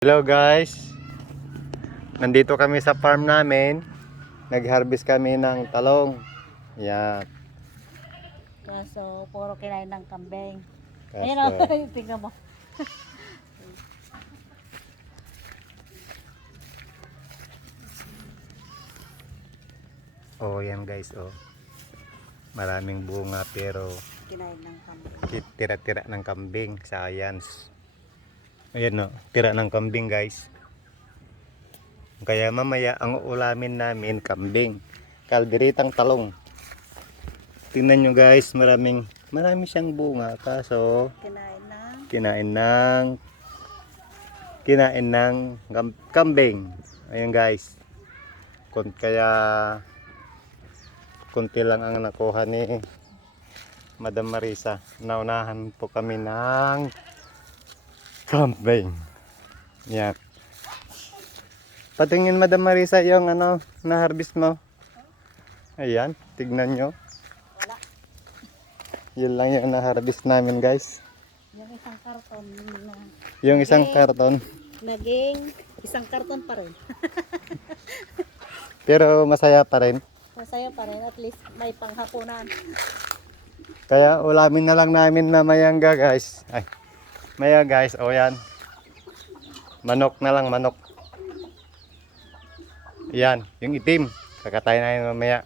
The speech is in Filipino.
Hello guys, nandito kami sa farm namin. Nag-harvest kami ng talong. Yan. Kaso, puro kinain ng kambing. Kaso, Ayun o, tignan mo. oh yan guys, oh. Maraming bunga pero Kinain ng kambing. tira-tira ng kambing. Science. Ayan oh, tira ng kambing guys. Kaya mamaya ang ulamin namin kambing. Kalderitang talong. Tingnan nyo guys, marami siyang bunga kaso kinain ng kambing. Ayun guys. Kaya kunti lang ang nakuha ni Madam Marisa. Naunahan po kami ng kambing. Yan. Patingin Madam Marisa yung na-harvest mo. Ayan, tignan nyo. Wala. Yun lang yung na-harvest namin guys. Yung isang karton na Yung isang karton. naging isang karton pa rin. Pero masaya pa rin. Masaya pa rin, at least may panghapunan. Kaya ulamin na lang namin na mayangga guys. Ay, maya guys, o yan. Manok na lang, manok. Yan, yung itim. Kakatayin namin mamaya.